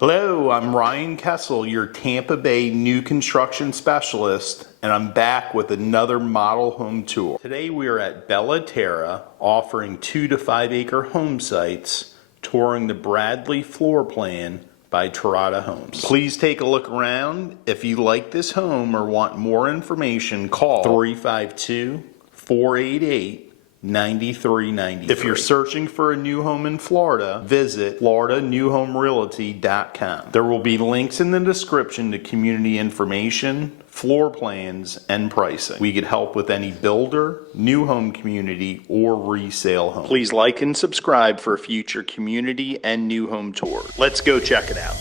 Hello, I'm Ryan Kessel, your Tampa Bay new construction specialist, and I'm back with another model home tour. Today we are at Bella Terra, offering 2 to 5 acre home sites, touring the Bradley floor plan by Terrata Homes. Please take a look around. If you like this home or want more information, call 352-488-9393. If you're searching for a new home in Florida, visit floridanewhomerealty.com. There will be links in the description to community information, floor plans, and pricing. We could help with any builder, new home community, or resale home. Please like and subscribe for future community and new home tours. Let's go check it out.